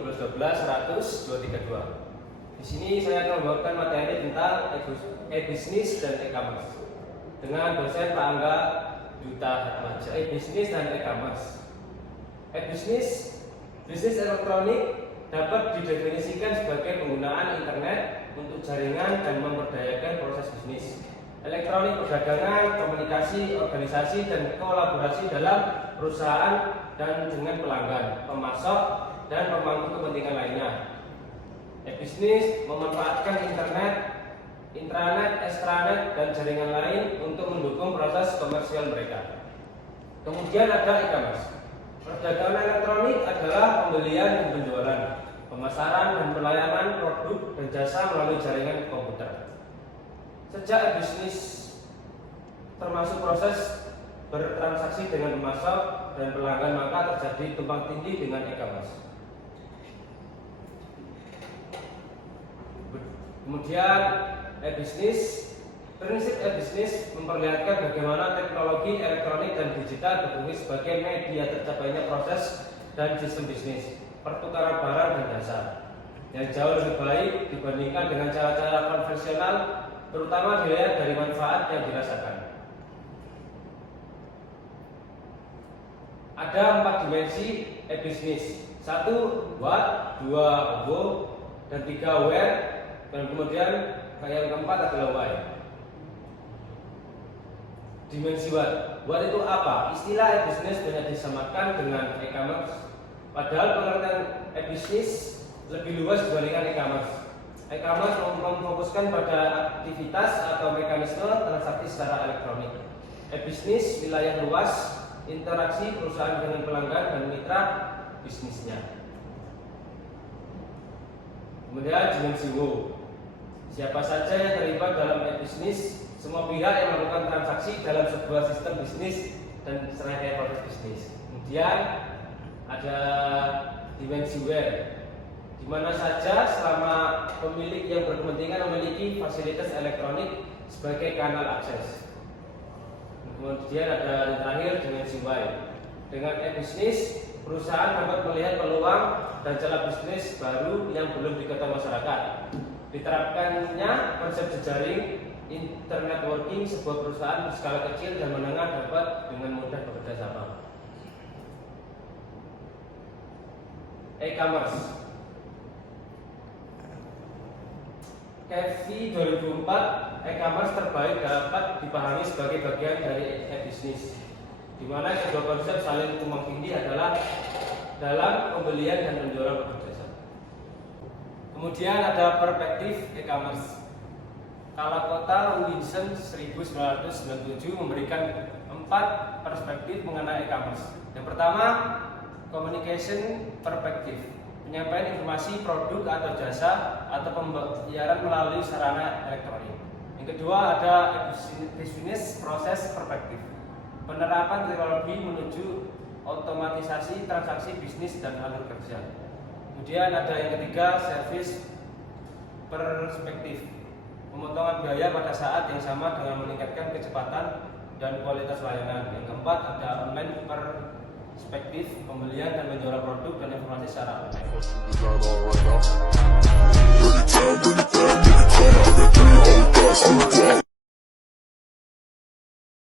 12-100-232. Di sini saya akan membawakan materi tentang e-bisnis dan e-commerce dengan dosen Pak Angga Duta Hatmaja. E-bisnis dan e-commerce. E-bisnis, bisnis elektronik dapat didefinisikan sebagai penggunaan internet untuk jaringan dan memberdayakan proses bisnis. Elektronik perdagangan, komunikasi, organisasi, dan kolaborasi dalam perusahaan dan dengan pelanggan, pemasok, dan pemangku kepentingan lainnya. E-bisnis memanfaatkan internet, intranet, extranet, dan jaringan lain untuk mendukung proses komersial mereka. Kemudian ada e-commerce. Perdagangan elektronik adalah pembelian dan penjualan, pemasaran dan pelayanan produk dan jasa melalui jaringan komputer. Sejak bisnis termasuk proses bertransaksi dengan pemasok dan pelanggan, maka terjadi tumpang tindih dengan e-commerce. Kemudian e-bisnis, prinsip e-bisnis memperlihatkan bagaimana teknologi elektronik dan digital berfungsi sebagai media tercapainya proses dan sistem bisnis, pertukaran barang dan jasa yang jauh lebih baik dibandingkan dengan cara-cara konvensional, terutama dilihat dari manfaat yang dirasakan. Ada 4 dimensi e-bisnis. 1 what, 2 who, dan 3 where, dan kemudian yang keempat adalah why. Dimensi what. What itu apa? Istilah e-bisnis banyak disamakan dengan e-commerce, padahal pengertian e-bisnis lebih luas dibandingkan e-commerce. E-commerce memfokuskan pada aktivitas atau mekanisme transaksi secara elektronik. E-bisnis wilayah luas, interaksi perusahaan dengan pelanggan dan mitra bisnisnya. Kemudian dimensi who. Siapa saja yang terlibat dalam e-bisnis, semua pihak yang melakukan transaksi dalam sebuah sistem bisnis dan serangkaian proses bisnis. Kemudian ada dimensi where, di mana saja selama pemilik yang berkepentingan memiliki fasilitas elektronik sebagai kanal akses. Kemudian ada yang terakhir dimensi why. Dengan e-bisnis, perusahaan dapat melihat peluang dan celah bisnis baru yang belum diketahui masyarakat. Diterapkannya konsep jejaring internet working, sebuah perusahaan berskala kecil dan menengah dapat dengan mudah bekerja sama. E-commerce. KFV 2004, e-commerce terbaik dapat dipahami sebagai bagian dari e-bisnis, di mana kedua konsep saling tumpang tindih adalah dalam pembelian dan penjualan produk jasa. Kemudian ada perspektif e-commerce. Kalakota Winson 1997 memberikan 4 perspektif mengenai e-commerce. Yang pertama, communication perspektif, penyampaian informasi produk atau jasa atau pembayaran melalui sarana elektronik. Yang kedua ada business proses perspektif, penerapan teknologi menuju otomatisasi transaksi bisnis dan alur kerja. Kemudian ada yang ketiga service perspektif, pemotongan biaya pada saat yang sama dengan meningkatkan kecepatan dan kualitas layanan. Yang keempat ada online perspektif, pembelian dan penjualan produk dan informasi secara online.